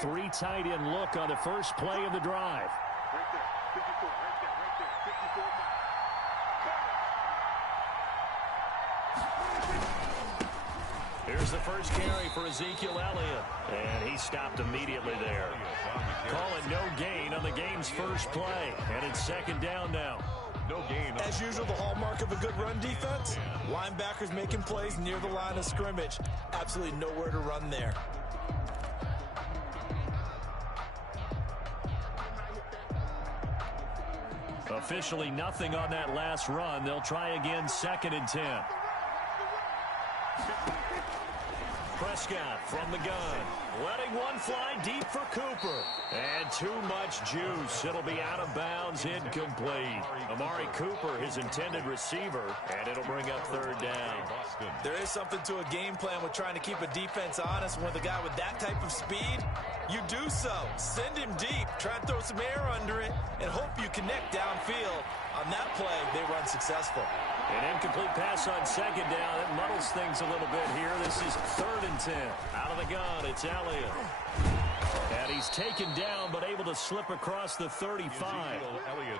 three tight end look on the first play of the drive. Right there, 54, right there, 54 miles. Here's the first carry for Ezekiel Elliott, and he stopped immediately there. Call it no gain on the game's first play, and it's second down now. No gain. As usual, the hallmark of a good run defense, linebackers making plays near the line of scrimmage. Absolutely nowhere to run there. Officially nothing on that last run. They'll try again, 2nd and 10. Prescott from the gun, letting one fly deep for Cooper. And too much juice. It'll be out of bounds, incomplete. Amari Cooper, his intended receiver, and it'll bring up 3rd down. There is something to a game plan with trying to keep a defense honest. With a guy with that type of speed, you do so. Send him deep, try and throw some air under it, and hope you connect downfield. On that play, they run successful. An incomplete pass on 2nd down. It muddles things a little bit here. This is 3rd and 10. Out of the gun, it's Elliott. And he's taken down, but able to slip across the 35.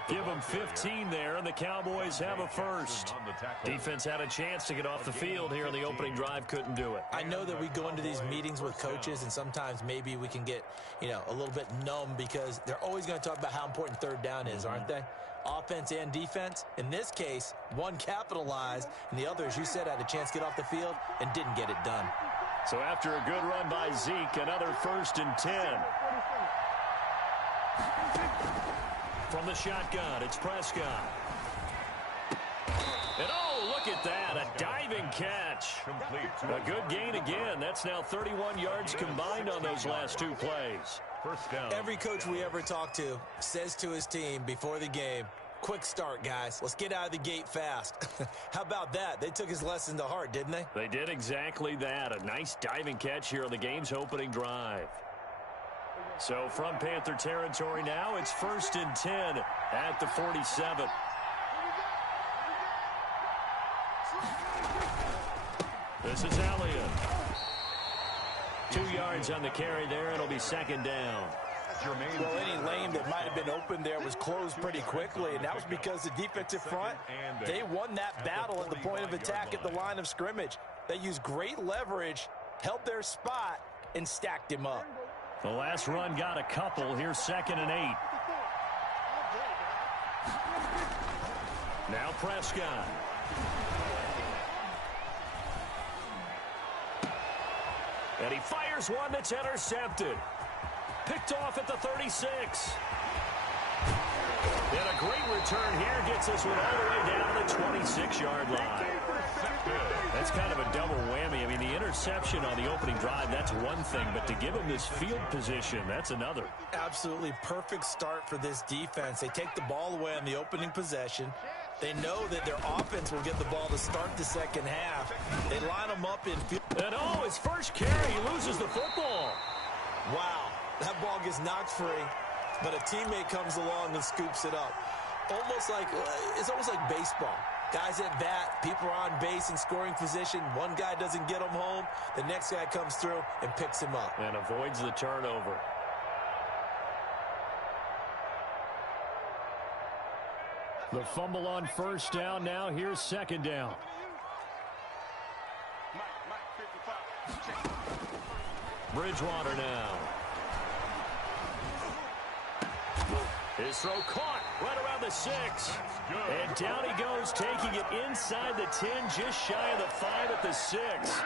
Give him 15 there, and the Cowboys have a first. Defense had a chance to get off the field here in the opening drive, couldn't do it. I know that we go into these meetings with coaches, and sometimes maybe we can get, a little bit numb because they're always going to talk about how important 3rd down is, aren't they? Offense and defense. In this case, one capitalized, and the other, as you said, had a chance to get off the field and didn't get it done. So after a good run by Zeke, another 1st and 10. From the shotgun, it's Prescott. And oh, look at that, a diving catch. A good gain again. That's now 31 yards combined on those last 2 plays. First down. Every coach we ever talk to says to his team before the game, quick start, guys. Let's get out of the gate fast. How about that? They took his lesson to heart, didn't they? They did exactly that. A nice diving catch here on the game's opening drive. So from Panther territory now, it's 1st and 10 at the 47. This is Elliott. 2 yards on the carry there. It'll be 2nd down. Well, any lane that might have been open there was closed pretty quickly, and that was because the defensive front, they won that battle at the point of attack at the line of scrimmage. They used great leverage, held their spot, and stacked him up. The last run got a couple. Here's 2nd and 8. Now Prescott. And he fires one that's intercepted. Picked off at the 36. And a great return here gets this one all the way down to the 26-yard line. That's kind of a double whammy. I mean, the interception on the opening drive, that's one thing. But to give him this field position, that's another. Absolutely perfect start for this defense. They take the ball away on the opening possession. They know that their offense will get the ball to start the second half. They line them up in field. And oh, his first carry, he loses the football. Wow, that ball gets knocked free, but a teammate comes along and scoops it up. It's almost like baseball. Guys at bat, people are on base in scoring position. One guy doesn't get him home. The next guy comes through and picks him up. And avoids the turnover. The fumble on 1st down. Now here's 2nd down. Bridgewater now. His throw caught right around the 6. And down he goes, taking it inside the 10, just shy of the 5 at the 6.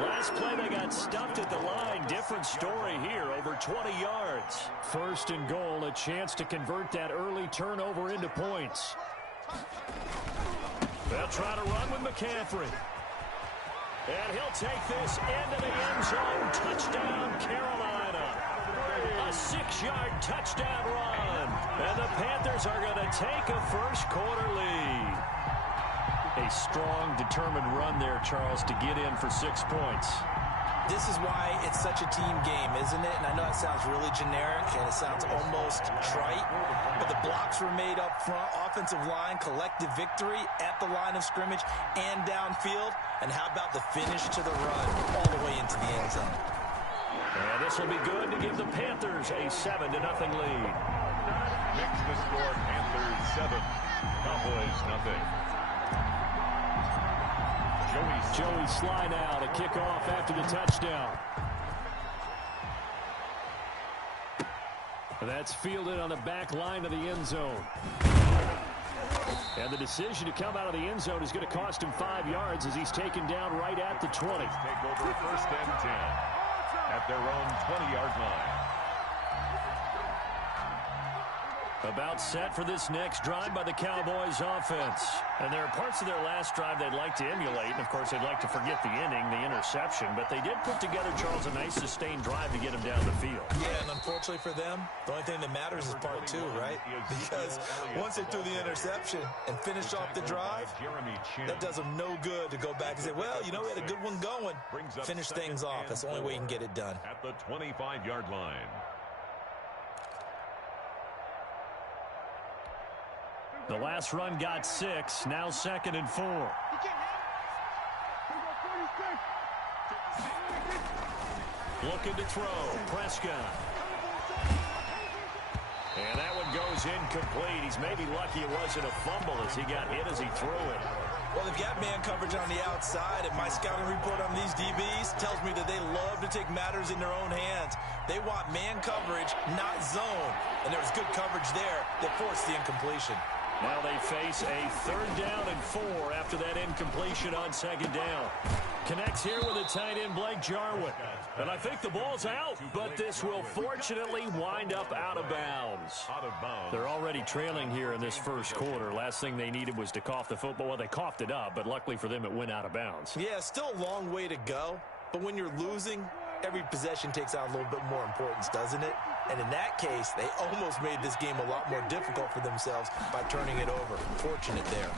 Last play they got stuffed at the line. Different story here, over 20 yards. 1st and goal, a chance to convert that early turnover into points. They'll try to run with McCaffrey. And he'll take this into the end zone. Touchdown, Carolina. A 6-yard touchdown run. And the Panthers are going to take a first-quarter lead. A strong, determined run there, Charles, to get in for 6 points. This is why it's such a team game, isn't it? And I know that sounds really generic, and it sounds almost trite, but the blocks were made up front, offensive line, collective victory at the line of scrimmage and downfield. And how about the finish to the run all the way into the end zone? And this will be good to give the Panthers a 7-0 lead. Makes the score Panthers 7, Cowboys 0. Joey Sly now to kick off after the touchdown. And that's fielded on the back line of the end zone. And the decision to come out of the end zone is going to cost him 5 yards as he's taken down right at the 20. Take over 1st and 10 at their own 20-yard line. About set for this next drive by the Cowboys offense. And there are parts of their last drive they'd like to emulate. And, of course, they'd like to forget the inning, the interception. But they did put together, Charles, a nice sustained drive to get him down the field. Yeah, and unfortunately for them, the only thing that matters is part 2, right? Because once they threw the interception and finished off the drive, that does them no good to go back and say, well, you know, we had a good one going. Finish things off. That's the only way you can get it done. At the 25-yard line. The last run got 6. Now 2nd and 4. Looking to throw. Prescott. And that one goes incomplete. He's maybe lucky it wasn't a fumble as he got hit as he threw it. Well, they've got man coverage on the outside, and my scouting report on these DBs tells me that they love to take matters in their own hands. They want man coverage, not zone. And there was good coverage there that forced the incompletion. Now they face a 3rd down and 4 after that incompletion on 2nd down. Connects here with a tight end, Blake Jarwin. And I think the ball's out, but this will fortunately wind up out of bounds. They're already trailing here in this first quarter. Last thing they needed was to cough the football. Well, they coughed it up, but luckily for them, it went out of bounds. Yeah, still a long way to go. But when you're losing, every possession takes on a little bit more importance, doesn't it? And in that case, they almost made this game a lot more difficult for themselves by turning it over. Fortunate there.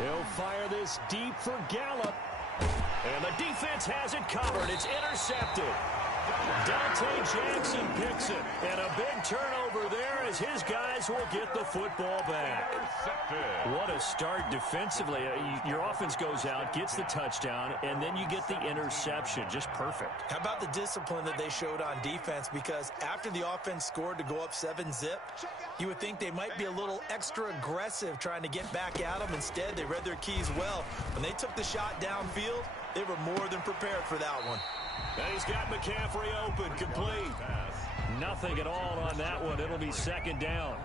He'll fire this deep for Gallup. And the defense has it covered. It's intercepted. Dante Jackson picks it. And a big turnover there as his guys will get the football back. What a start defensively. Your offense goes out, gets the touchdown, and then you get the interception. Just perfect. How about the discipline that they showed on defense? Because after the offense scored to go up 7-zip, you would think they might be a little extra aggressive trying to get back at them. Instead, they read their keys well. When they took the shot downfield, they were more than prepared for that one. And he's got McCaffrey open, complete. Nothing at all on that one. It'll be 2nd down.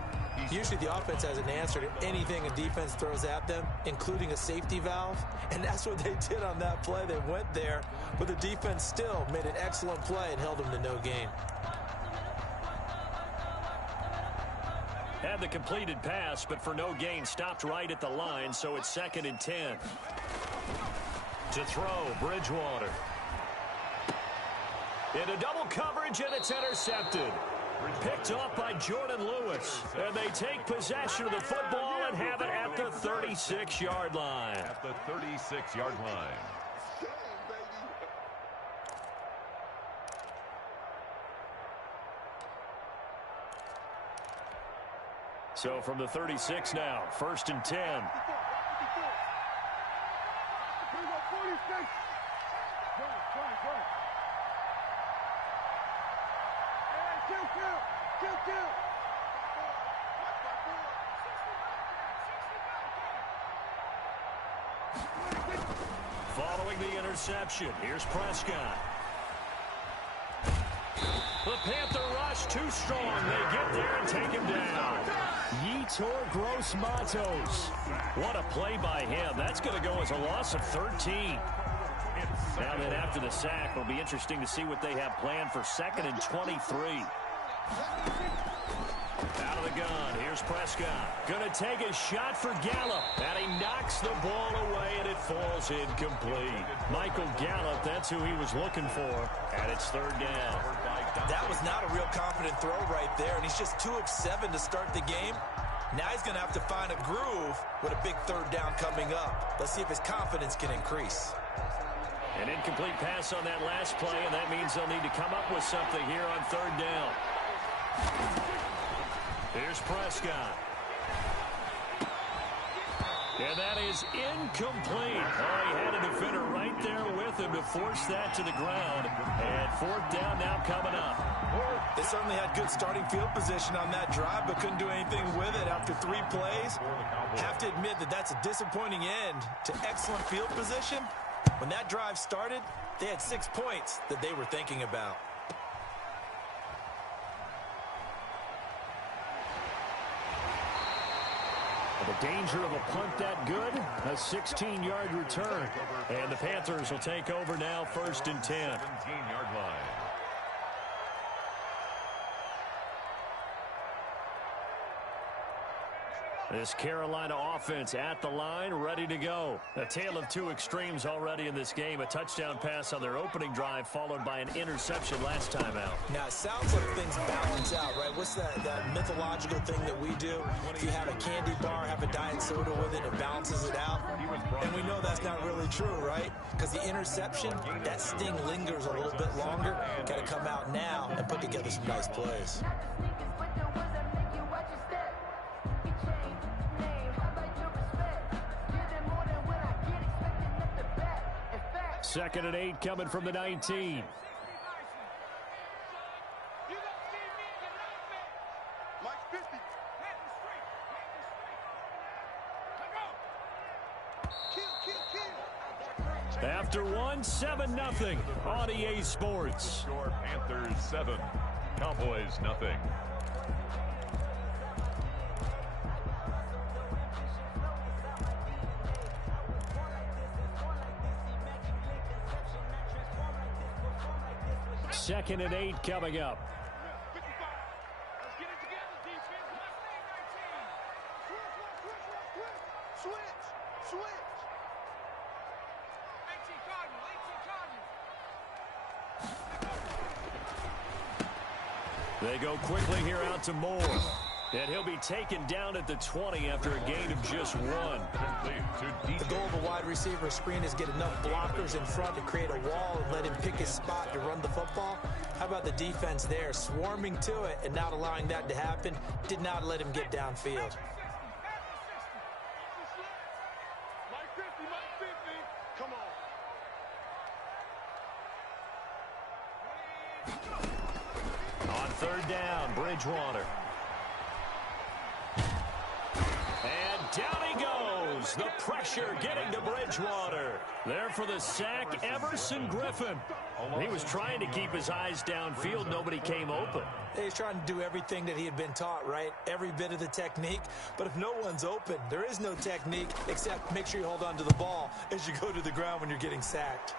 Usually the offense has an answer to anything a defense throws at them, including a safety valve. And that's what they did on that play. They went there, but the defense still made an excellent play and held them to no gain. Had the completed pass, but for no gain, stopped right at the line, so it's 2nd and 10. To throw, Bridgewater. Into double coverage, and it's intercepted. Picked off by Jordan Lewis. And they take possession of the football and have it at the 36-yard line. At the 36-yard line. So from the 36 now, 1st and 10. Following the interception, here's Prescott. The Panther rush too strong. They get there and take him down. Yetur Gross-Matos. What a play by him. That's going to go as a loss of 13. Now then after the sack, it'll be interesting to see what they have planned for 2nd and 23. Out of the gun, here's Prescott. Going to take a shot for Gallup. And he knocks the ball away, and it falls incomplete. Michael Gallup, that's who he was looking for. And it's 3rd down. That was not a real confident throw right there, and he's just 2 of 7 to start the game. Now he's going to have to find a groove with a big 3rd down coming up. Let's see if his confidence can increase. An incomplete pass on that last play, and that means they'll need to come up with something here on 3rd down. Here's Prescott. And that is incomplete. Oh, he had a defender right there with him to force that to the ground. And fourth down now coming up. They certainly had good starting field position on that drive, but couldn't do anything with it after 3 plays. Have to admit that that's a disappointing end to excellent field position. When that drive started, they had 6 points that they were thinking about. The danger of a punt that good, a 16-yard return. And the Panthers will take over now, 1st and 10. 17-yard line. This Carolina offense at the line, ready to go. A tale of 2 extremes already in this game. A touchdown pass on their opening drive, followed by an interception last time out. Now, it sounds like things balance out, right? What's that mythological thing that we do? If you have a candy bar, have a diet soda with it, it balances it out. And we know that's not really true, right? Because the interception, that sting lingers a little bit longer. Got to come out now and put together some nice plays. 2nd and 8 coming from the 19. After 1, 7-0 on EA Sports. Score Panthers 7, Cowboys nothing. Second and 8 coming up. They go quickly here out to Moore. And he'll be taken down at the 20 after a gain of just 1. The goal of a wide receiver screen is get enough blockers in front to create a wall and let him pick his spot to run the football. How about the defense there, swarming to it and not allowing that to happen? Did not let him get downfield. On 3rd down, Bridgewater. And down he goes. The pressure getting to Bridgewater. There for the sack, Everson Griffin. He was trying to keep his eyes downfield. Nobody came open. He's trying to do everything that he had been taught, right? Every bit of the technique. But if no one's open, there is no technique except make sure you hold on to the ball as you go to the ground when you're getting sacked.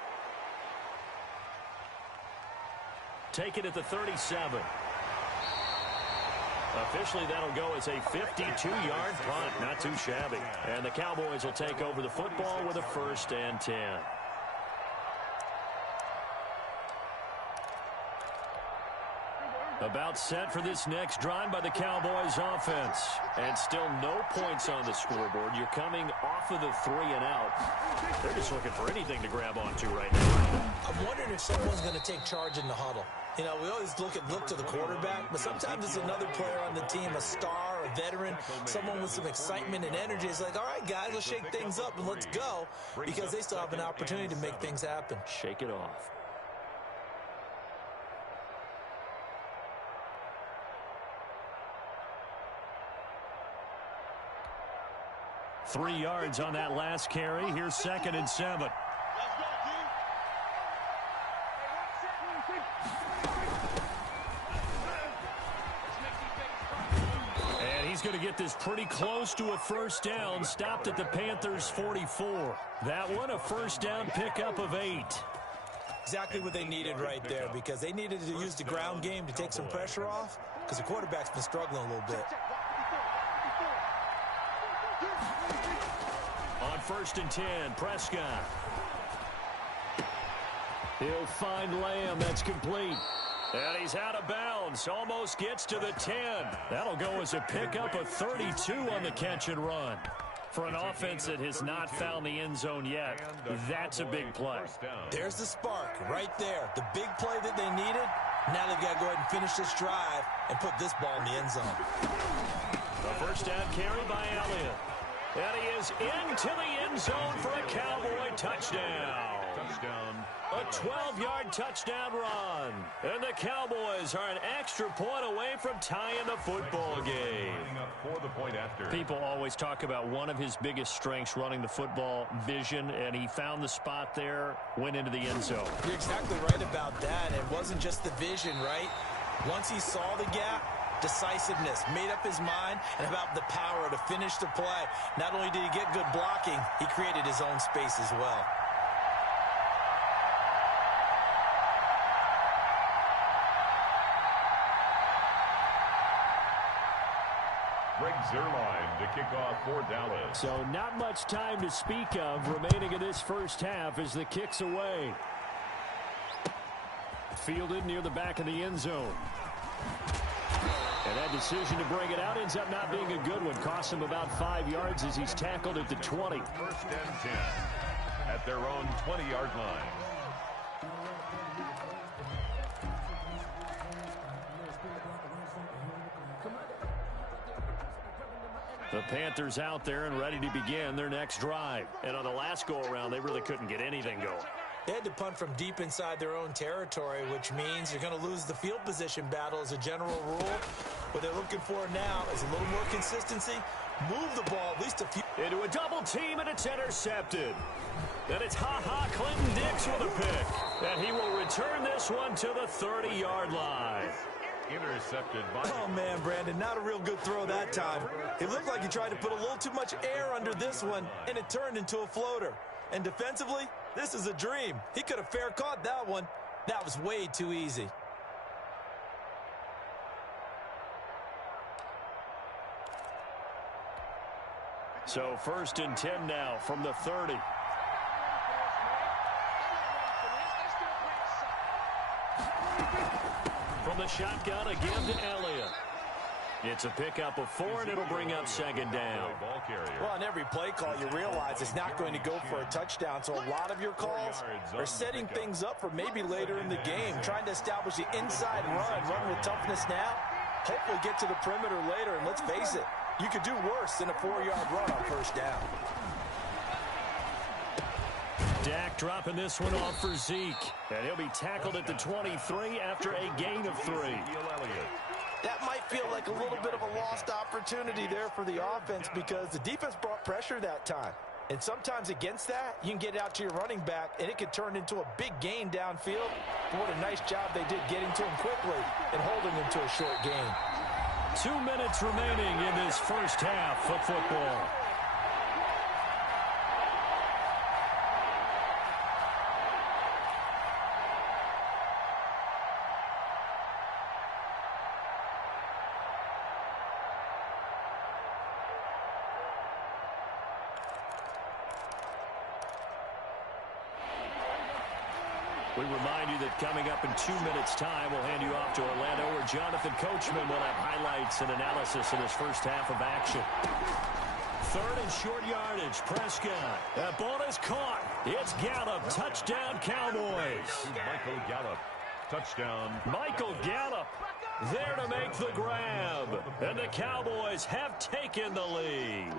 Take it at the 37. Officially, that'll go as a 52-yard punt. Not too shabby. And the Cowboys will take over the football with a 1st and 10. About set for this next drive by the Cowboys offense. And still no points on the scoreboard. You're coming off of the 3 and out. They're just looking for anything to grab onto right now. I'm wondering if someone's going to take charge in the huddle. You know, we always look to the quarterback, but sometimes it's another player on the team, a star, a veteran, someone with some excitement and energy. It's like, all right, guys, let's shake things up and let's go, because they still have an opportunity to make things happen. Shake it off. Three yards on that last carry. Here's 2nd and 7. And he's going to get this pretty close to a 1st down. Stopped at the Panthers' 44. That one, a 1st down pickup of 8. Exactly what they needed right there, because they needed to use the ground game to take some pressure off, because the quarterback's been struggling a little bit. On 1st and 10, Prescott. He'll find Lamb. That's complete. And he's out of bounds. Almost gets to the 10. That'll go as a pickup of 32 on the catch and run. For an offense that has not found the end zone yet, that's a big play. There's the spark right there. The big play that they needed. Now they've got to go ahead and finish this drive and put this ball in the end zone. A 1st down carry by Elliott. And he is into the end zone for a Cowboy touchdown. Touchdown. A 12-yard touchdown run. And the Cowboys are an extra point away from tying the football game. For the point after. People always talk about one of his biggest strengths, running the football, vision, and he found the spot there, went into the end zone. You're exactly right about that. It wasn't just the vision, right? Once he saw the gap, decisiveness, made up his mind, and about the power to finish the play. Not only did he get good blocking, he created his own space as well. Greg Zuerlein to kick off for Dallas. So not much time to speak of remaining in this first half as the kick's away. Fielded near the back of the end zone. And that decision to bring it out ends up not being a good one. Costs him about 5 yards as he's tackled at the 20. First and 10 at their own 20-yard line. The Panthers out there and ready to begin their next drive. And on the last go-around, they really couldn't get anything going. They had to punt from deep inside their own territory, which means you're going to lose the field position battle as a general rule. What they're looking for now is a little more consistency. Move the ball at least a few. Into a double team, and it's intercepted. And it's Clinton Dix with a pick. And he will return this one to the 30-yard line. Intercepted by... Oh, man, Brandon, not a real good throw that time. It looked like he tried to put a little too much air under this one, and it turned into a floater. And defensively, this is a dream. He could have fair caught that one. That was way too easy. So first and 10 now from the 30. From the shotgun again to Elliott. It's a pickup of 4, and it'll bring up second down. Well, on every play call, you realize it's not going to go for a touchdown, so a lot of your calls are setting things up for maybe later in the game, trying to establish the inside run with toughness now, hopefully get to the perimeter later, and let's face it, you could do worse than a 4-yard run on first down. Dak dropping this one off for Zeke, and he'll be tackled at the 23 after a gain of 3. That might feel like a little bit of a lost opportunity there for the offense because the defense brought pressure that time. And sometimes against that, you can get it out to your running back, and it could turn into a big gain downfield. But what a nice job they did getting to him quickly and holding him to a short gain. 2 minutes remaining in this first half of football. We remind you that coming up in 2 minutes' time, we'll hand you off to Orlando, where Jonathan Coachman will have highlights and analysis in his first half of action. Third and short yardage, Prescott. That ball is caught. It's Gallup. Touchdown, Cowboys. Michael Gallup. Touchdown. Michael Gallup there to make the grab. And the Cowboys have taken the lead.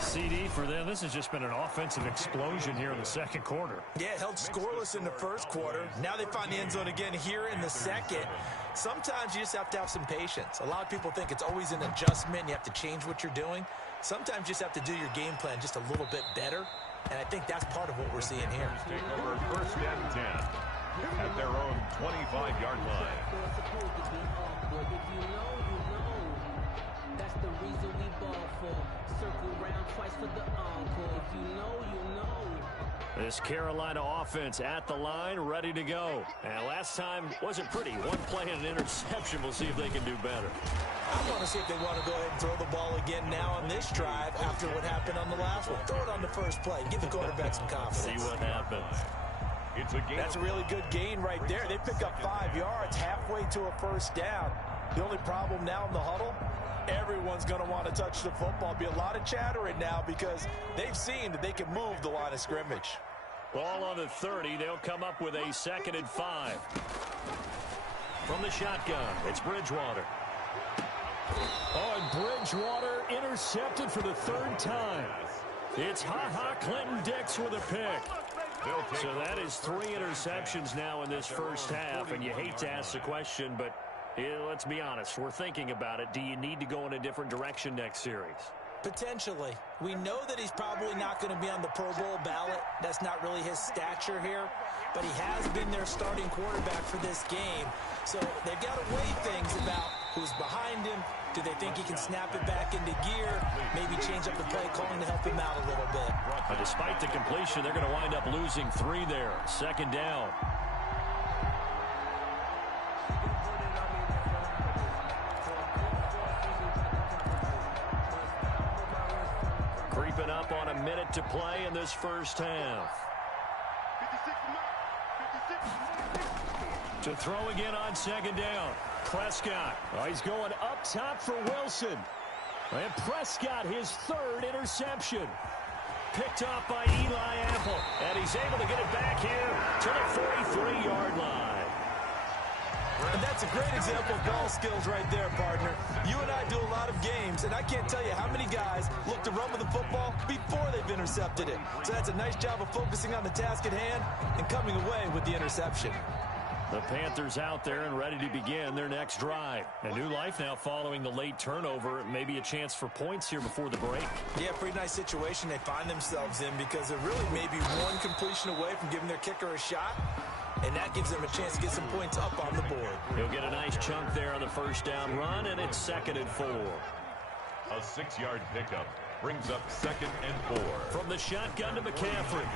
CD for them. This has just been an offensive explosion here in the second quarter. Yeah, held scoreless in the first quarter. Now they find the end zone again here in the second. Sometimes you just have to have some patience. A lot of people think it's always an adjustment. You have to change what you're doing. Sometimes you just have to do your game plan just a little bit better. And I think that's part of what we're seeing here. Take over first and 10 at their own 25-yard line. That's the reason we ball for. Circle round twice for the encore. If you know, you know. This Carolina offense at the line, ready to go. And last time wasn't pretty. One play and an interception. We'll see if they can do better. I want to see if they want to go ahead and throw the ball again now on this drive after what happened on the last one. Throw it on the first play. Give the quarterback some confidence. See what happens. It's a gain. That's a really good gain right there. They pick up 5 yards halfway to a first down. The only problem now in the huddle, everyone's going to want to touch the football. Be a lot of chattering now because they've seen that they can move the line of scrimmage. Ball on the 30. They'll come up with a 2nd and 5. From the shotgun, it's Bridgewater. Oh, and Bridgewater intercepted for the third time. It's Ha-Ha Clinton-Dix with a pick. So that is 3 interceptions now in this first half, and you hate to ask the question, but let's be honest, we're thinking about it. Do you need to go in a different direction next series? Potentially. We know that he's probably not going to be on the Pro Bowl ballot. That's not really his stature here, but he has been their starting quarterback for this game. So they've got to weigh things about who's behind him. Do they think he can snap it back into gear? Maybe change up the play calling to help him out a little bit. But despite the completion, they're going to wind up losing 3 there. Second down. Creeping up on a minute to play in this first half. To throw again on second down. Prescott. Oh, he's going up top for Wilson. And Prescott, his 3rd interception. Picked off by Eli Apple. And he's able to get it back here to the 43-yard line. And that's a great example of ball skills right there, partner. You and I do a lot of games, and I can't tell you how many guys look to run with the football before they've intercepted it. So that's a nice job of focusing on the task at hand and coming away with the interception. The Panthers out there and ready to begin their next drive. A new life now following the late turnover. Maybe a chance for points here before the break. Yeah, pretty nice situation they find themselves in because they're really maybe one completion away from giving their kicker a shot. And that gives them a chance to get some points up on the board. He'll get a nice chunk there on the first down run, and it's 2nd and 4. A 6-yard pickup brings up 2nd and 4. From the shotgun to McCaffrey.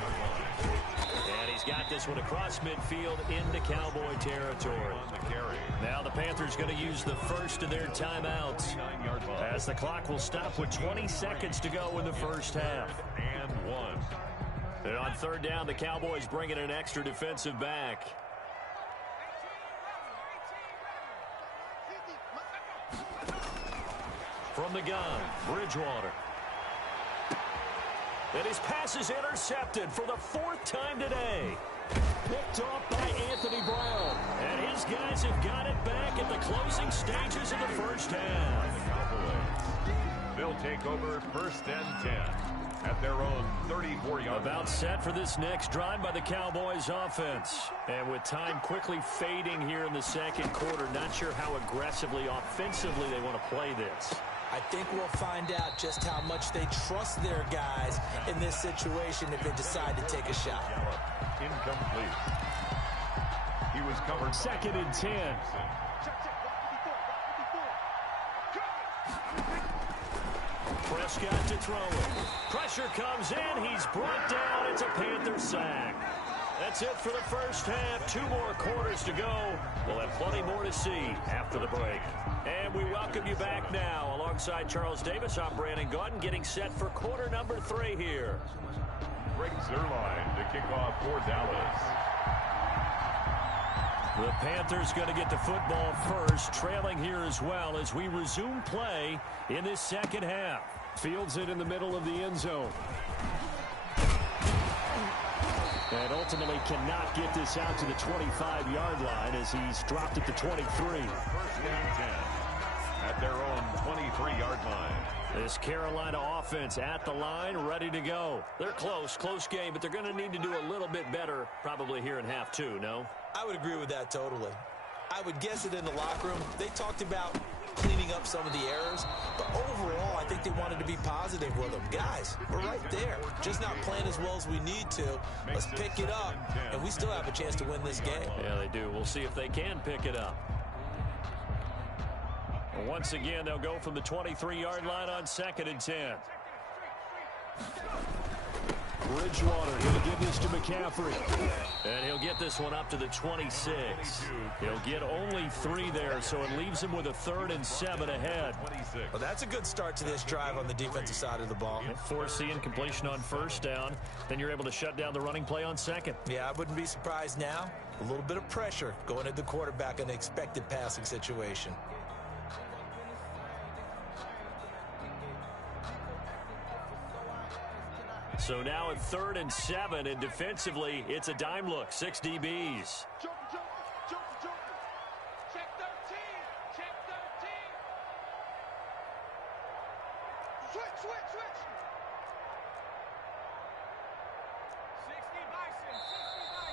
And he's got this one across midfield into Cowboy territory. Now the Panthers going to use the first of their timeouts as the clock will stop with 20 seconds to go in the first half. And 1. And on third down, the Cowboys bring in an extra defensive back. From the gun, Bridgewater. And his pass is intercepted for the 4th time today. Picked off by Anthony Brown. And his guys have got it back at the closing stages of the first half. They'll take over 1st and 10 at their own 34-yard. About set for this next drive by the Cowboys offense. And with time quickly fading here in the second quarter, not sure how aggressively, offensively they want to play this. I think we'll find out just how much they trust their guys in this situation if they decide to take a shot. Incomplete. He was covered. 2nd and 10. Prescott to throw it. Pressure comes in. He's brought down. It's a Panther sack. That's it for the first half. 2 more quarters to go. We'll have plenty more to see after the break. And we welcome you back now. Alongside Charles Davis, I'm Brandon Gautin, getting set for quarter number 3 here. Greg Zuerlein to kick off for Dallas. The Panthers going to get the football first, trailing here as well as we resume play in this second half. Fields it in the middle of the end zone. And ultimately cannot get this out to the 25-yard line as he's dropped at the 23. 1st and 10 at their own 23-yard line. This Carolina offense at the line, ready to go. They're close game, but they're going to need to do a little bit better probably here in half 2, no? I would agree with that totally. I would guess it in the locker room. They talked about cleaning up some of the errors, but overall, I think they wanted to be positive with them. Guys, we're right there. Just not playing as well as we need to. Let's pick it up, and we still have a chance to win this game. Yeah, they do. We'll see if they can pick it up. Once again, they'll go from the 23-yard line on 2nd and 10. Bridgewater going to give this to McCaffrey. And he'll get this one up to the 26. He'll get only 3 there, so it leaves him with a 3rd and 7 ahead. Well, that's a good start to this drive on the defensive side of the ball. Forcing incompletion on first down. Then you're able to shut down the running play on second. Yeah, I wouldn't be surprised now. A little bit of pressure going at the quarterback in an expected passing situation. So now at 3rd and 7, and defensively, it's a dime look. 6 DBs.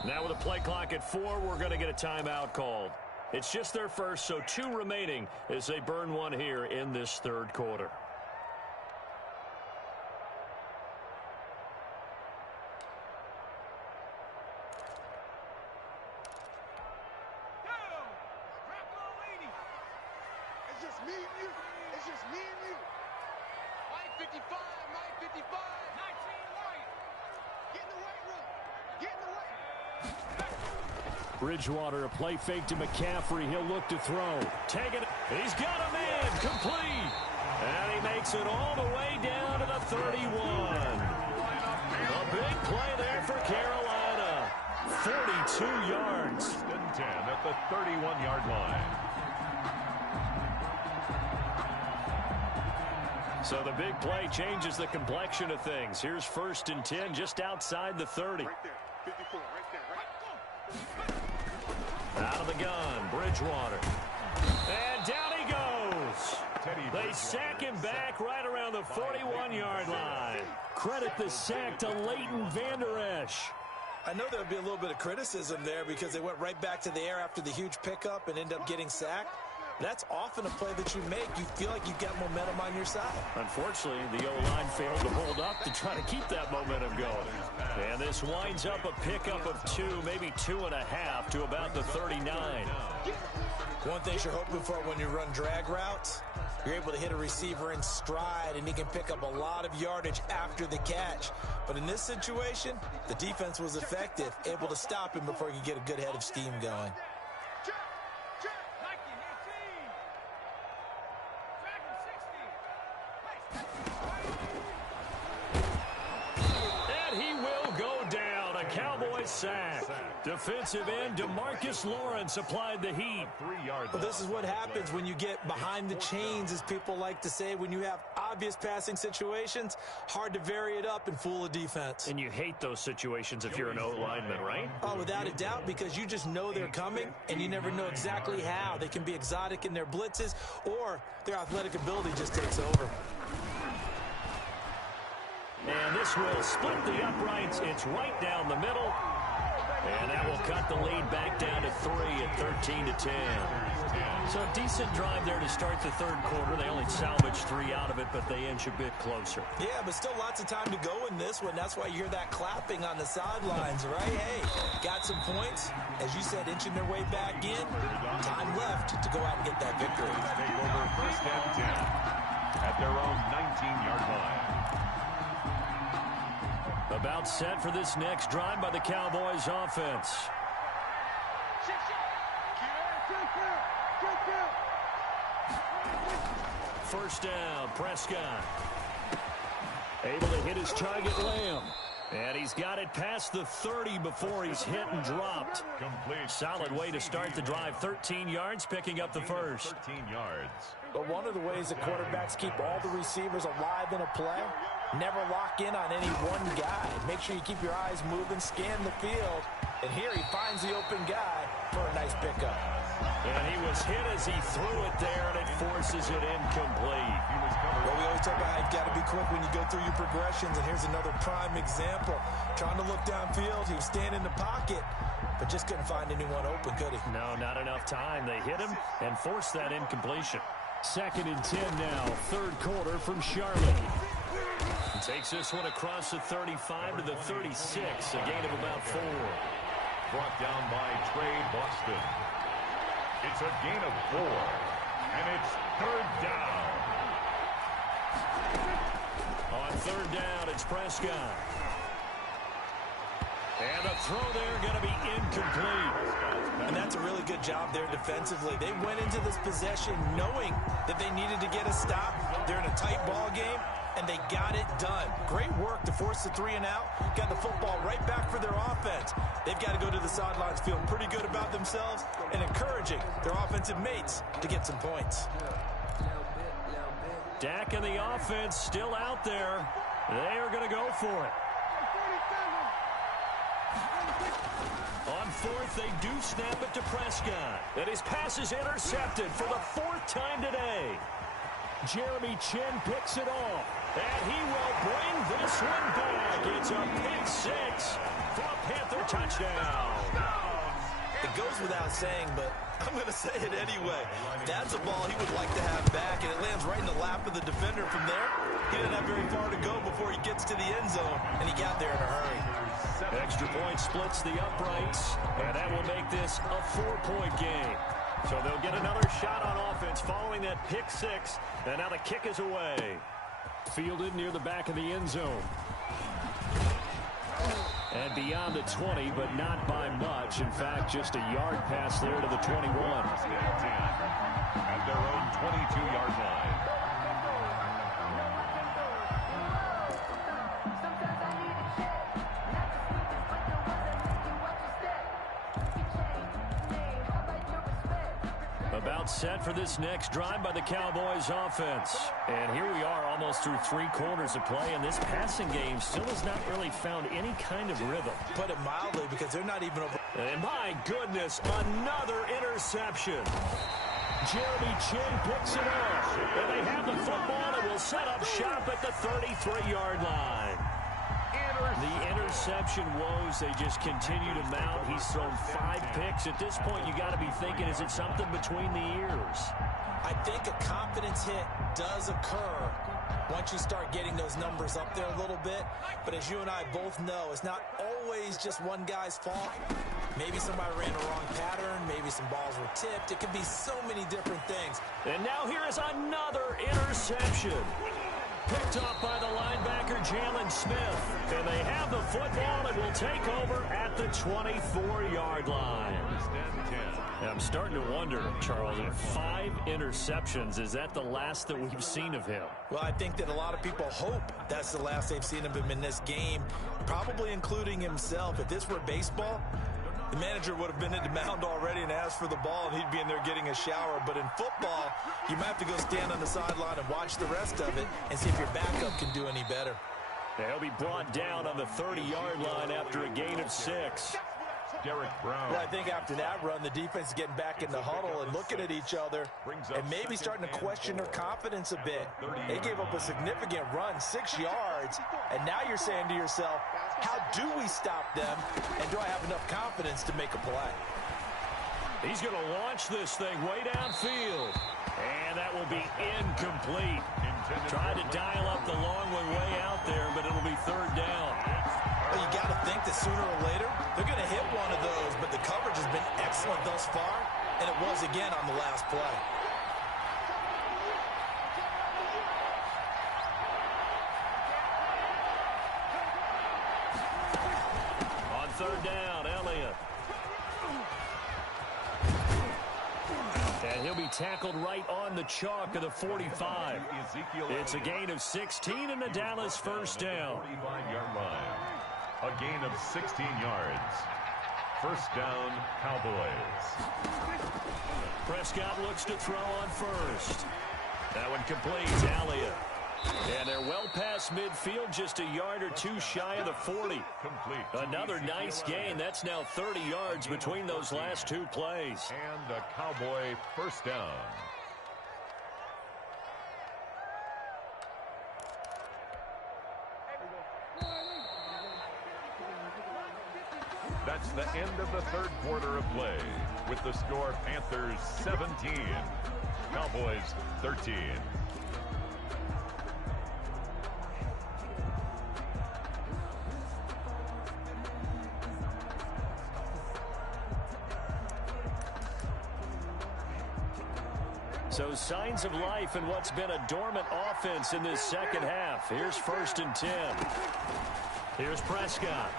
Now with a play clock at 4, we're going to get a timeout called. It's just their first, so 2 remaining as they burn one here in this third quarter. It's just me and you. It's just me and you. Mike 55, Mike 55. 19 White. Get in the weight room. Get in the weight. Bridgewater, a play fake to McCaffrey. He'll look to throw. Taking it. He's got a man. Complete. And he makes it all the way down to the 31. A big play there for Carolina. 42 yards. 10 at the 31-yard line. So the big play changes the complexion of things. Here's 1st and 10 just outside the 30. Right there. 54, right there. Out of the gun, Bridgewater. And down he goes. They sack him back right around the 41-yard line. Credit the sack to Leighton Vander Esch. I know there would be a little bit of criticism there because they went right back to the air after the huge pickup and end up getting sacked. That's often a play that you make. You feel like you've got momentum on your side. Unfortunately, the O-line failed to hold up to try to keep that momentum going. And this winds up a pickup of 2, maybe 2.5 to about the 39. One thing you're hoping for when you run drag routes, you're able to hit a receiver in stride, and he can pick up a lot of yardage after the catch. But in this situation, the defense was effective, able to stop him before he could get a good head of steam going. Sack. Defensive end DeMarcus Lawrence applied the heat. Well, this is what happens when you get behind the chains, as people like to say. When you have obvious passing situations, hard to vary it up and fool a defense. And you hate those situations if you're an O-lineman, right? Oh, without a doubt, because you just know they're coming, and you never know exactly how. They can be exotic in their blitzes, or their athletic ability just takes over. And this will split the uprights. It's right down the middle. And that will cut the lead back down to 3 at 13-10. So a decent drive there to start the third quarter. They only salvaged 3 out of it, but they inch a bit closer. Yeah, but still lots of time to go in this one. That's why you hear that clapping on the sidelines, right? Hey, got some points. As you said, inching their way back in. Time left to go out and get that victory. Take over 1st and 10 at their own 19-yard line. About set for this next drive by the Cowboys offense. First down, Prescott. Able to hit his target, Lamb. And he's got it past the 30 before he's hit and dropped. Complete. Solid way to start the drive. 13 yards, picking up the first. 13 yards. But one of the ways that quarterbacks keep all the receivers alive in a play, never lock in on any one guy. Make sure you keep your eyes moving, scan the field. And here he finds the open guy for a nice pickup. And he was hit as he threw it there, and it forces it incomplete. Well, we always talk about how you've got to be quick when you go through your progressions, and here's another prime example. Trying to look downfield, he was standing in the pocket, but just couldn't find anyone open, could he? No, not enough time. They hit him and forced that incompletion. 2nd and 10 now, third quarter from Charlotte. Takes this one across the 35 to the 36, a gain of about 4. Brought down by Trey Boston. It's a gain of 4, and it's 3rd down. On 3rd down, it's Prescott. And a throw there going to be incomplete. And that's a really good job there defensively. They went into this possession knowing that they needed to get a stop. They're in a tight ball game, and they got it done. Great work to force the 3 and out. Got the football right back for their offense. They've got to go to the sidelines feeling pretty good about themselves and encouraging their offensive mates to get some points. Dak and the offense still out there. They are going to go for it. On 4th, they do snap it to Prescott. And his pass is intercepted for the 4th time today. Jeremy Chin picks it off. And he will bring this one back. It's a pick six for a Panther touchdown. It goes without saying, but I'm going to say it anyway. That's a ball he would like to have back, and it lands right in the lap of the defender. From there, he didn't have very far to go before he gets to the end zone, and he got there in a hurry. Extra point splits the uprights, and that will make this a 4-point game. So they'll get another shot on offense following that pick six, and now the kick is away. Fielded near the back of the end zone. And beyond the 20, but not by much. In fact, just a yard pass there to the 21. At their own 22-yard line. About set for this next drive by the Cowboys offense. And here we are almost through 3 quarters of play, and this passing game still has not really found any kind of rhythm. Put it mildly, because they're not even over. And my goodness, another interception. Jeremy Chin picks it up. And they have the football and will set up shop at the 33-yard line. The interception woes, they just continue to mount. He's thrown 5 picks. At this point, you got to be thinking, is it something between the ears? I think a confidence hit does occur once you start getting those numbers up there a little bit. But as you and I both know, it's not always just one guy's fault. Maybe somebody ran a wrong pattern. Maybe some balls were tipped. It could be so many different things. And now here is another interception. Picked up by the linebacker, Jalen Smith. And they have the football and will take over at the 24-yard line. And I'm starting to wonder, Charles, if 5 interceptions, is that the last that we've seen of him? Well, I think that a lot of people hope that's the last they've seen of him in this game, probably including himself. If this were baseball, the manager would have been in the mound already and asked for the ball, and he'd be in there getting a shower. But in football, you might have to go stand on the sideline and watch the rest of it and see if your backup can do any better. They'll be brought down on the 30-yard line after a gain of 6. Derek Brown. Well, I think after that run, the defense is getting back in the huddle and looking at each other and maybe starting to question their confidence a bit. They gave up a significant run, 6 yards, and now you're saying to yourself, how do we stop them, and do I have enough confidence to make a play? He's going to launch this thing way downfield, and that will be incomplete. Tried to dial up the long one way out there, but it'll be 3rd down. Well, you got to think that sooner or later, they're going to hit one of those, but the coverage has been excellent thus far, and it was again on the last play. On 3rd down, Elliott. And he'll be tackled right on the chalk of the 45. It's a gain of 16 and the Dallas 1st down. 45-yard line. A gain of 16 yards. 1st down, Cowboys. Prescott looks to throw on 1st. That one completes. Elliott. And they're well past midfield, just a yard or 2 shy of the 40. Complete. Another nice gain. That's now 30 yards between those last 2 plays. And a Cowboy 1st down. That's the end of the 3rd quarter of play, with the score Panthers 17, Cowboys 13. So signs of life in what's been a dormant offense in this 2nd half. Here's 1st and 10. Here's Prescott.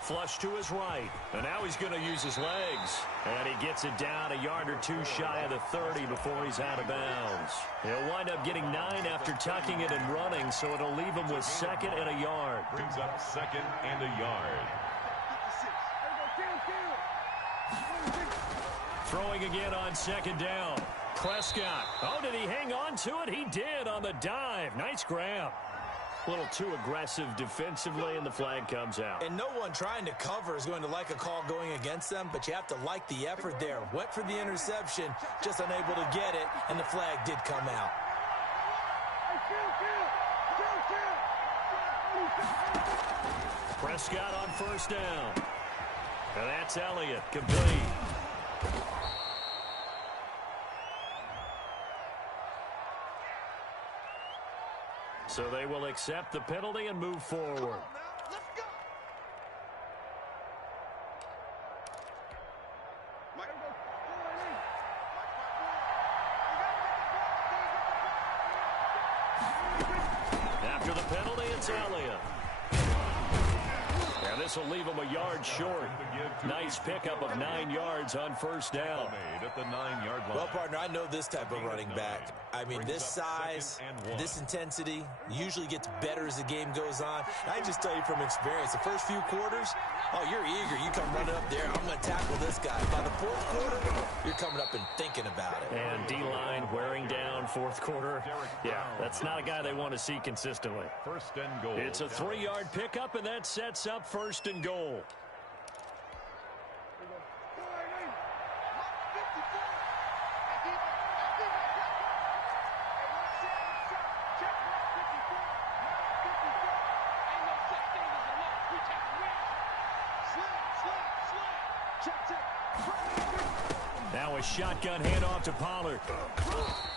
Flush to his right. And now he's going to use his legs. And he gets it down a yard or 2 shy of the 30 before he's out of bounds. He'll wind up getting 9 after tucking it and running, so it'll leave him with 2nd and a yard. Brings up 2nd and a yard. Throwing again on 2nd down. Prescott. Oh, did he hang on to it? He did on the dive. Nice grab. A little too aggressive defensively, and the flag comes out. And no one trying to cover is going to like a call going against them, but you have to like the effort there. Went for the interception, just unable to get it, and the flag did come out. Prescott on first down. And that's Elliott, complete. So they will accept the penalty and move forward. After the penalty, it's Elliott. And this will leave him a yard short. Nice pickup of 9 yards on first down. At the 9-yard line. Well, partner, I know this type of running back. I mean, this size, this intensity usually gets better as the game goes on. And I can just tell you from experience, the first few quarters, oh, you're eager. You come running up there. I'm going to tackle this guy. By the fourth quarter, you're coming up and thinking about it. And D-line wearing down fourth quarter. Yeah, that's not a guy they want to see consistently. First and goal. It's a 3-yard pickup, and that sets up first and goal. Now a shotgun handoff to Pollard.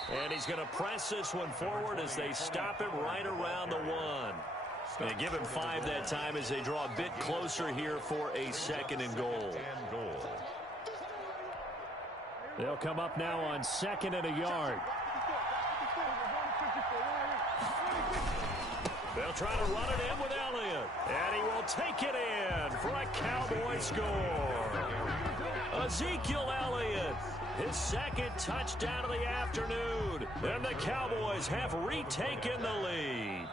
And he's going to press this one forward as they stop it right around the 1. They give him 5 that time as they draw a bit closer here for a second and goal. They'll come up now on 2nd and a yard. They'll try to run it in with Elliott. And he will take it in for a Cowboy score. Ezekiel Elliott, his 2nd touchdown of the afternoon. And the Cowboys have retaken the lead.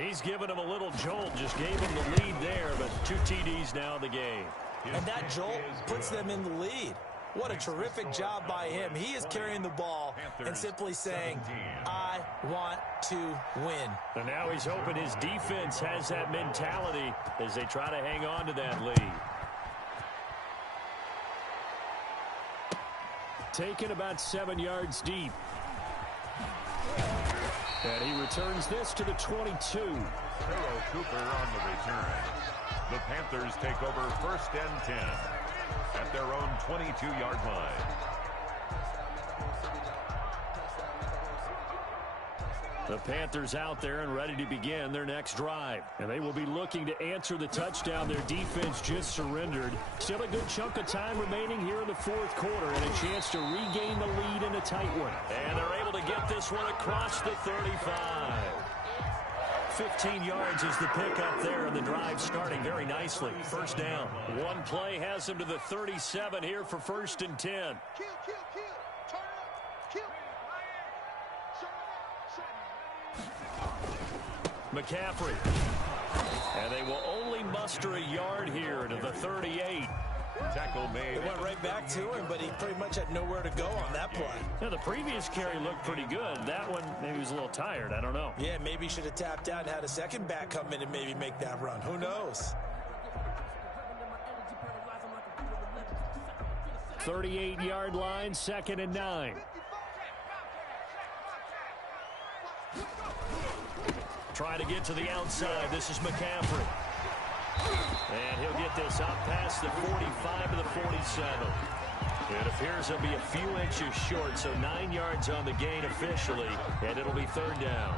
He's given him a little jolt, just gave him the lead there, but 2 TDs now in the game. And that jolt puts them in the lead. What a terrific job by him. He is carrying the ball and simply saying, I want to win. And now he's hoping his defense has that mentality as they try to hang on to that lead. Taken about 7 yards deep. And he returns this to the 22. Pharaoh Cooper on the return. The Panthers take over 1st and 10 at their own 22-yard line. The Panthers out there and ready to begin their next drive. And they will be looking to answer the touchdown their defense just surrendered. Still a good chunk of time remaining here in the fourth quarter and a chance to regain the lead in a tight one. And they're able to get this one across the 35. 15 yards is the pickup there, and the drive starting very nicely. First down. One play has them to the 37 here for 1st and 10. Kill. Turn up. Kill. McCaffrey. And they will only muster a yard here to the 38. Tackle made. It went right back to him, but he pretty much had nowhere to go on that play. Yeah, the previous carry looked pretty good. That one, maybe he was a little tired. I don't know. Yeah, maybe he should have tapped out and had a second back come in and maybe make that run. Who knows? 38-yard line, 2nd and 9. Try to get to the outside. This is McCaffrey. And he'll get this up past the 45 to the 47. It appears he'll be a few inches short, so 9 yards on the gain officially, and it'll be 3rd down.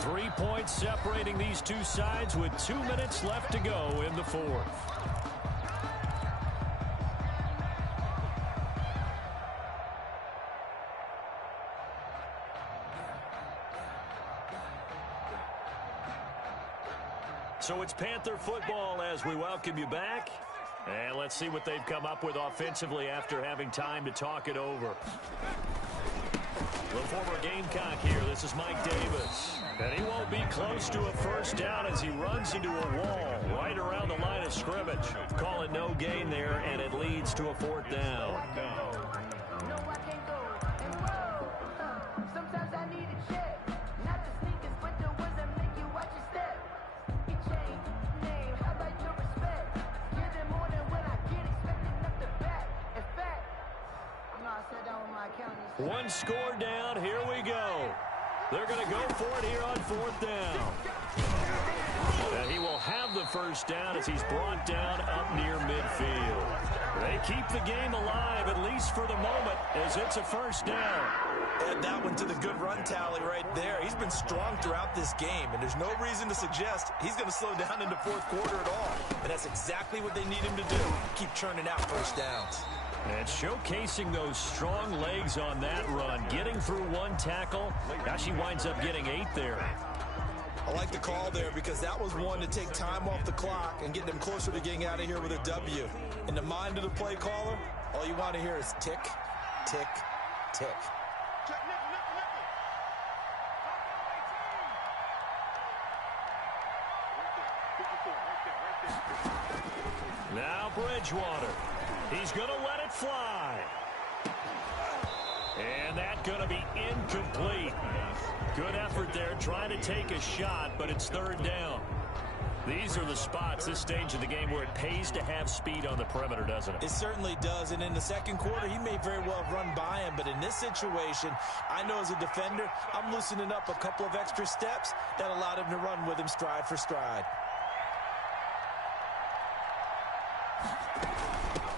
Three points separating these two sides with 2 minutes left to go in the fourth. So it's Panther football as we welcome you back. And let's see what they've come up with offensively after having time to talk it over. The former Gamecock here. This is Mike Davis. And he won't be close to a first down as he runs into a wall right around the line of scrimmage. Call it no gain there, and it leads to a 4th down. One score down. Here we go. They're going to go for it here on 4th down. And he will have the first down as he's brought down up near midfield. They keep the game alive, at least for the moment, as it's a first down. Add that one to the good run tally right there. He's been strong throughout this game, and there's no reason to suggest he's going to slow down into 4th quarter at all. And that's exactly what they need him to do. Keep churning out first downs. And showcasing those strong legs on that run, getting through one tackle. Actually winds up getting 8 there. I like the call there because that was one to take time off the clock and get them closer to getting out of here with a W. In the mind of the play caller, all you want to hear is tick, tick, tick. Now Bridgewater. He's going to let it fly. And that's going to be incomplete. Good effort there trying to take a shot, but it's 3rd down. These are the spots, this stage of the game, where it pays to have speed on the perimeter, doesn't it? It certainly does, and in the 2nd quarter, he may very well run by him, but in this situation, I know as a defender, I'm loosening up a couple of extra steps that allowed him to run with him stride for stride.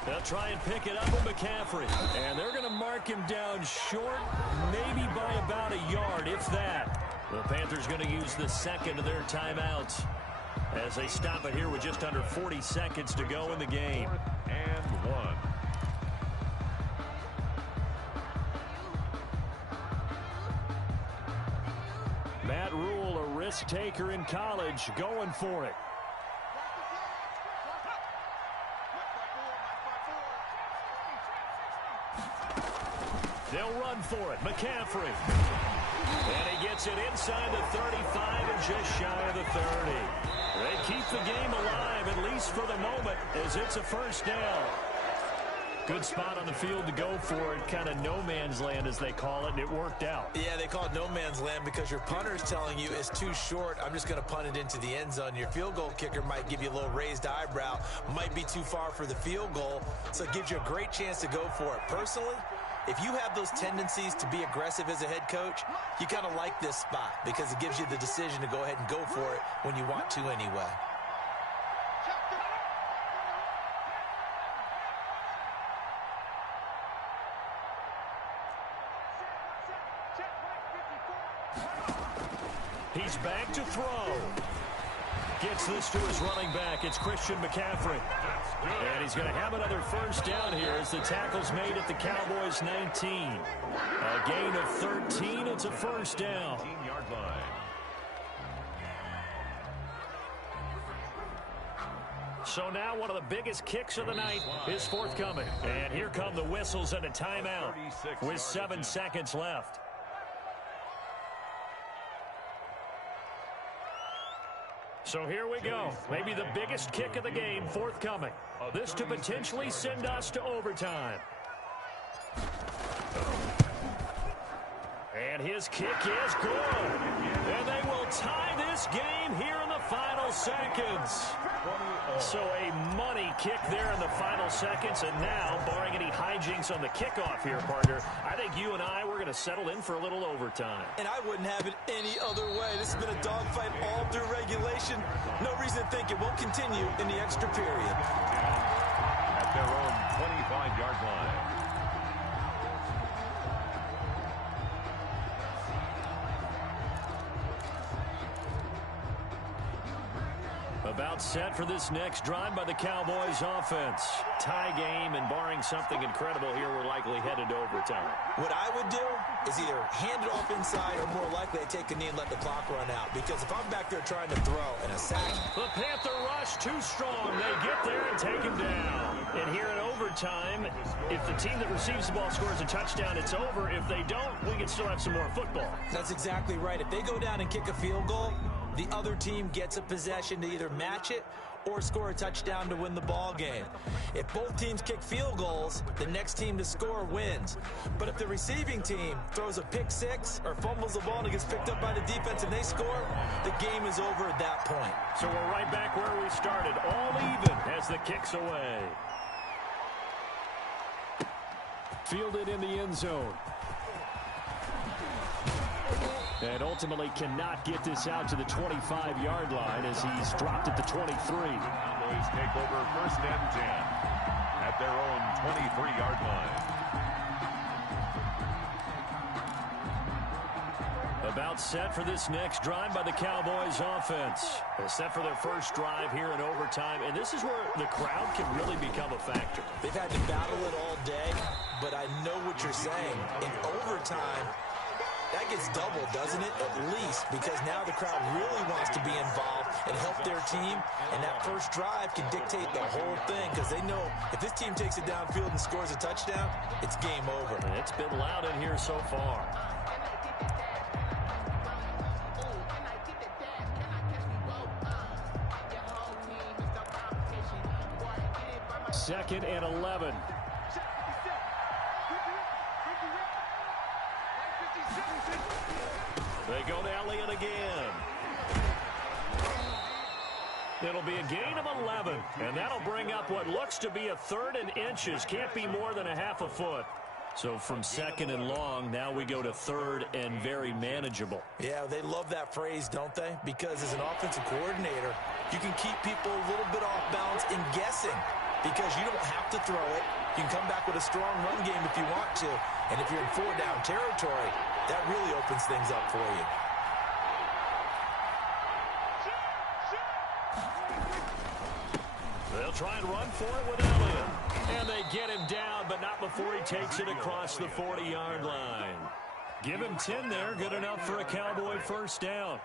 They'll try and pick it up with McCaffrey. And they're going to mark him down short, maybe by about a yard, if that. The Panthers going to use the 2nd of their timeouts as they stop it here with just under 40 seconds to go in the game. 4th and 1. Matt Rule, a risk taker in college, going for it. They'll run for it. McCaffrey. And he gets it inside the 35 and just shy of the 30. They keep the game alive, at least for the moment, as it's a first down. Good spot on the field to go for it. Kind of no man's land, as they call it, and it worked out. Yeah, they call it no man's land because your punter is telling you it's too short. I'm just going to punt it into the end zone. Your field goal kicker might give you a little raised eyebrow. Might be too far for the field goal, so it gives you a great chance to go for it. Personally, if you have those tendencies to be aggressive as a head coach, you kind of like this spot because it gives you the decision to go ahead and go for it when you want to anyway. He's back to throw. Gets this to his running back. It's Christian McCaffrey. And he's going to have another first down here as the tackle's made at the Cowboys' 19. A gain of 13. It's a first down. 15-yard line. So now one of the biggest kicks of the night is forthcoming. And here come the whistles and a timeout with 7 seconds left. So here we go. Maybe the biggest kick of the game forthcoming. This to potentially send us to overtime. And his kick is good. And they will tie this game here in the final seconds. So a money kick there in the final seconds. And now, barring any hijinks on the kickoff here, partner, I think you and I, we're going to settle in for a little overtime. And I wouldn't have it any other way. This has been a dogfight all through regulation. No reason to think it won't continue in the extra period. At their own 25-yard line. About set for this next drive by the Cowboys offense. Tie game, and barring something incredible here, we're likely headed to overtime. What I would do is either hand it off inside or more likely take a knee and let the clock run out. Because if I'm back there trying to throw and a sack. The Panther rush too strong. They get there and take him down. And here in overtime, if the team that receives the ball scores a touchdown, it's over. If they don't, we can still have some more football. That's exactly right. If they go down and kick a field goal, the other team gets a possession to either match it or score a touchdown to win the ball game. If both teams kick field goals, the next team to score wins. But if the receiving team throws a pick six or fumbles the ball and it gets picked up by the defense and they score, the game is over at that point. So we're right back where we started, all even as the kick's away. Fielded in the end zone. And ultimately cannot get this out to the 25-yard line as he's dropped at the 23. Cowboys take over 1st and 10 at their own 23-yard line. About set for this next drive by the Cowboys offense. They're set for their first drive here in overtime, and this is where the crowd can really become a factor. They've had to battle it all day, but I know what you're saying. In overtime, that gets doubled, doesn't it? At least, because now the crowd really wants to be involved and help their team, and that first drive can dictate the whole thing because they know if this team takes it downfield and scores a touchdown, it's game over. And it's been loud in here so far. 2nd and 11. They go to Elliott again. It'll be a gain of 11, and that'll bring up what looks to be a 3rd and inches. Can't be more than a half a foot. So from 2nd and long, now we go to 3rd and very manageable. Yeah, they love that phrase, don't they? Because as an offensive coordinator, you can keep people a little bit off balance in guessing because you don't have to throw it. You can come back with a strong run game if you want to. And if you're in 4-down territory, that really opens things up for you. They'll try and run for it with Elliott. And they get him down, but not before he takes it across the 40-yard line. Give him 10 there. Good enough for a Cowboy first down.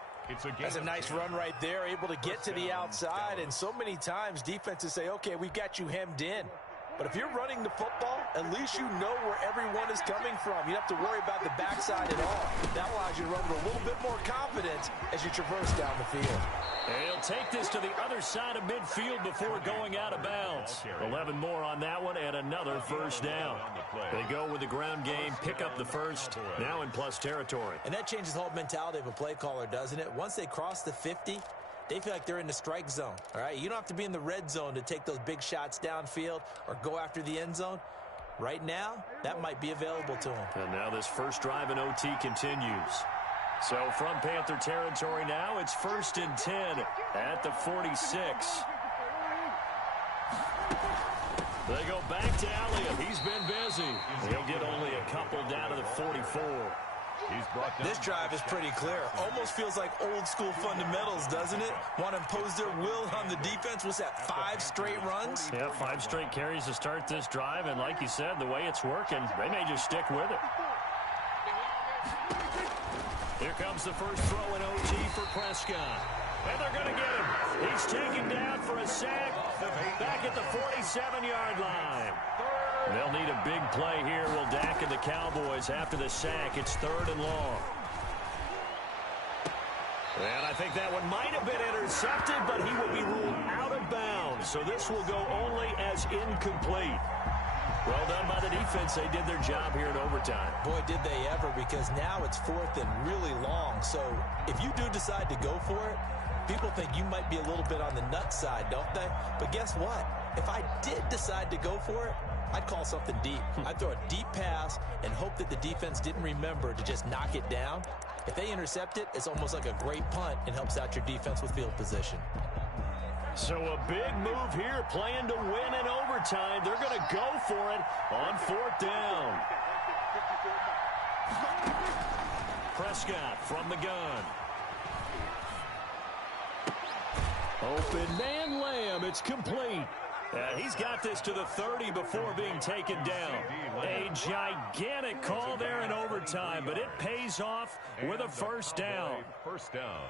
That's a nice run right there, able to get to the outside. And so many times defenses say, okay, we've got you hemmed in. But if you're running the football, at least you know where everyone is coming from. You don't have to worry about the backside at all. That allows you to run with a little bit more confidence as you traverse down the field. And he'll take this to the other side of midfield before going out of bounds. 11 more on that one and another first down. They go with the ground game, pick up the first, now in plus territory. And that changes the whole mentality of a play caller, doesn't it? Once they cross the 50, they feel like they're in the strike zone, all right? You don't have to be in the red zone to take those big shots downfield or go after the end zone. Right now, that might be available to them. And now this first drive in OT continues. So from Panther territory now, it's 1st and 10 at the 46. They go back to Elliott. He's been busy. He'll get only a couple down to the 44. This drive is pretty clear. Almost feels like old school fundamentals, doesn't it? Want to impose their will on the defense. What's that, 5 straight runs? Yeah, 5 straight carries to start this drive. And like you said, the way it's working, they may just stick with it. Here comes the first throw in OT for Prescott. And they're going to get him. He's taken down for a sack back at the 47-yard line. They'll need a big play here, will Dak and the Cowboys after the sack. It's 3rd and long. And I think that one might have been intercepted, but he will be ruled out of bounds. So this will go only as incomplete. Well done by the defense. They did their job here in overtime. Boy, did they ever, because now it's 4th and really long. So if you do decide to go for it, people think you might be a little bit on the nut side, don't they? But guess what? If I did decide to go for it, I'd call something deep. I'd throw a deep pass and hope that the defense didn't remember to just knock it down. If they intercept it, it's almost like a great punt and helps out your defense with field position. So a big move here, playing to win in overtime. They're going to go for it on 4th down. Prescott from the gun. Open man Lamb. It's complete. He's got this to the 30 before being taken down. A gigantic call there in overtime, but it pays off with a first down. First down.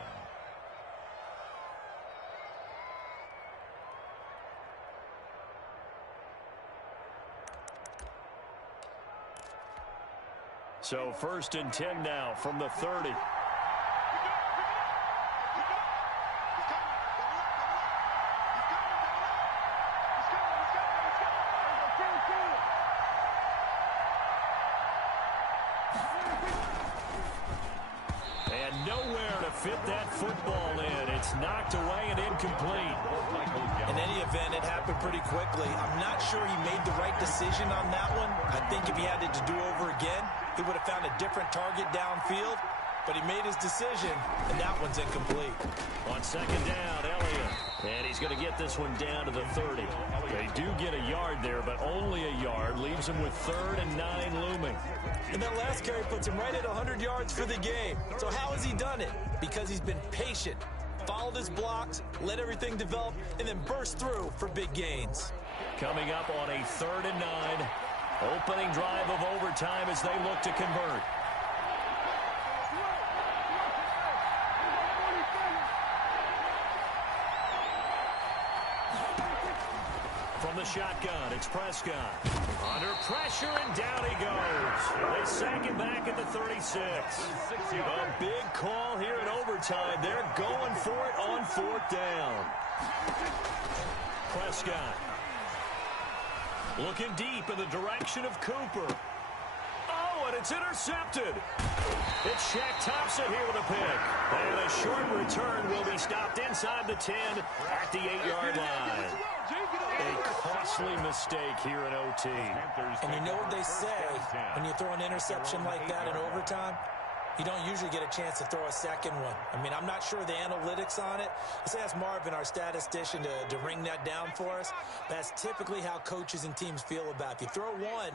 So 1st and 10 now from the 30. Fit that football in. It's knocked away and incomplete. In any event, it happened pretty quickly. I'm not sure he made the right decision on that one. I think if he had it to do over again, he would have found a different target downfield. but he made his decision, and that one's incomplete. On second down, Elliott. And he's going to get this one down to the 30. They do get a yard there, but only a yard. Leaves him with 3rd and 9 looming. And that last carry puts him right at 100 yards for the game. So how has he done it? Because he's been patient, followed his blocks, let everything develop, and then burst through for big gains. Coming up on a 3rd and 9. Opening drive of overtime as they look to convert. From the shotgun, it's Prescott. Under pressure, and down he goes. They sack him back at the 36. A big call here in overtime. They're going for it on 4th down. Prescott looking deep in the direction of Cooper. Oh, and it's intercepted. It's Shaq Thompson here with a pick. And a short return will be stopped inside the 10 at the 8-yard line. A costly mistake here in OT. And you know what they say when you throw an interception like that in overtime? You don't usually get a chance to throw a second one. I mean, I'm not sure the analytics on it. Let's ask Marvin, our statistician, to ring that down for us. That's typically how coaches and teams feel about it. If you throw one,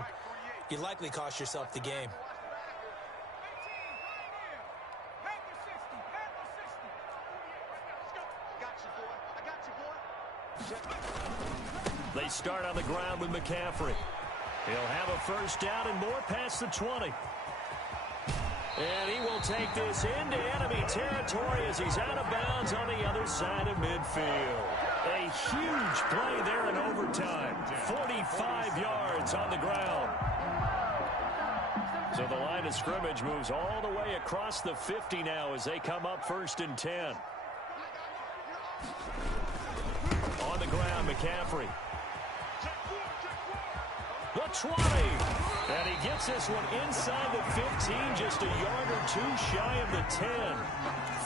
you likely cost yourself the game. They start on the ground with McCaffrey. He'll have a first down and more past the 20. And he will take this into enemy territory as he's out of bounds on the other side of midfield. A huge play there in overtime. 45 yards on the ground. So the line of scrimmage moves all the way across the 50 now as they come up 1st and 10. On the ground, McCaffrey. The 20. And he gets this one inside the 15, just a yard or two shy of the 10.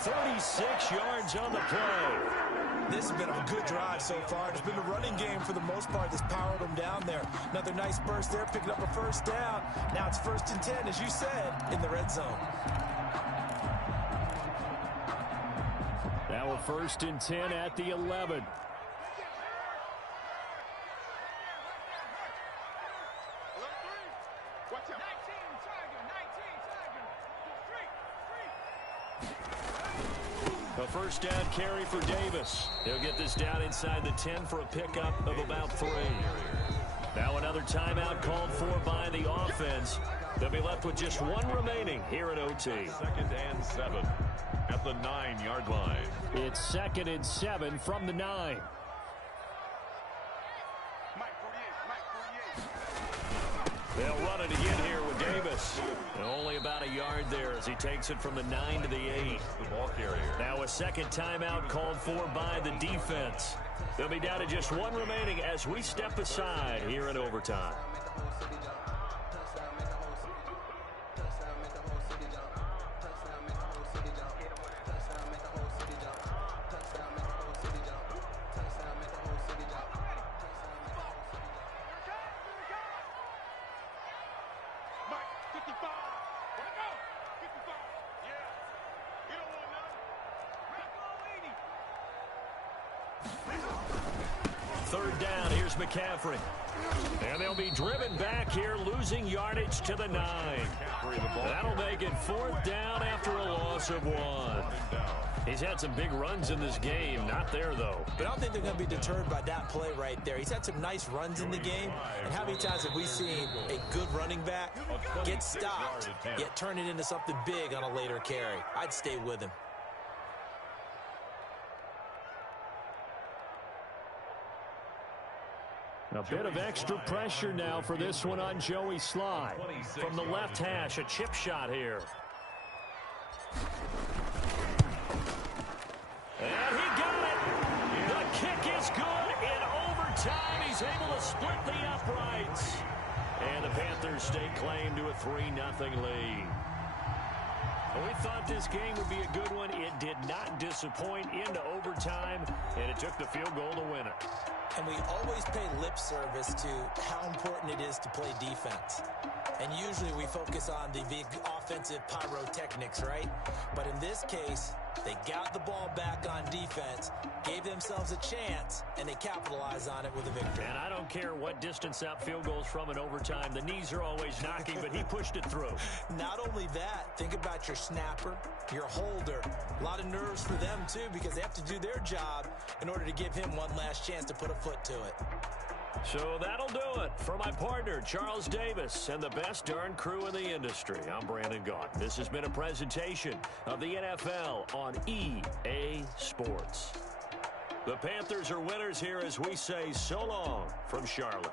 36 yards on the play. This has been a good drive so far. It's been the running game for the most part that's powered them down there. Another nice burst there, picking up a first down. Now it's 1st and 10, as you said, in the red zone. Now a 1st and 10 at the 11. A first down carry for Davis. He'll get this down inside the 10 for a pickup of about 3. Now another timeout called for by the offense. They'll be left with just one remaining here at OT. 2nd and 7 at the 9-yard line. It's 2nd and 7 from the 9. They'll run it again here with Davis. And only about a yard there as he takes it from the 9 to the 8. The ball carrier. Now a second timeout called for by the defense. They'll be down to just one remaining as we step aside here in overtime. Third down, here's McCaffrey. And they'll be driven back here, losing yardage to the 9. That'll make it 4th down after a loss of 1. He's had some big runs in this game. Not there, though. But I don't think they're going to be deterred by that play right there. He's had some nice runs in the game. And how many times have we seen a good running back get stopped, yet turn it into something big on a later carry? I'd stay with him. A bit of extra pressure now for this one on Joey Sly. From the left hash, a chip shot here. And he got it. The kick is good. In overtime, he's able to split the uprights. And the Panthers stake claim to a 3-0 lead. We thought this game would be a good one. It did not disappoint into overtime, and it took the field goal to win it. And we always pay lip service to how important it is to play defense. And usually we focus on the big offensive pyrotechnics, right? But in this case, they got the ball back on defense, gave themselves a chance, and they capitalized on it with a victory. And I don't care what distance that field goes from in overtime. The knees are always knocking, but he pushed it through. Not only that, think about your snapper, your holder. A lot of nerves for them, too, because they have to do their job in order to give him one last chance to put a foot to it. So that'll do it for my partner, Charles Davis, and the best darn crew in the industry. I'm Brandon Gaudin. This has been a presentation of the NFL on EA Sports. The Panthers are winners here as we say so long from Charlotte.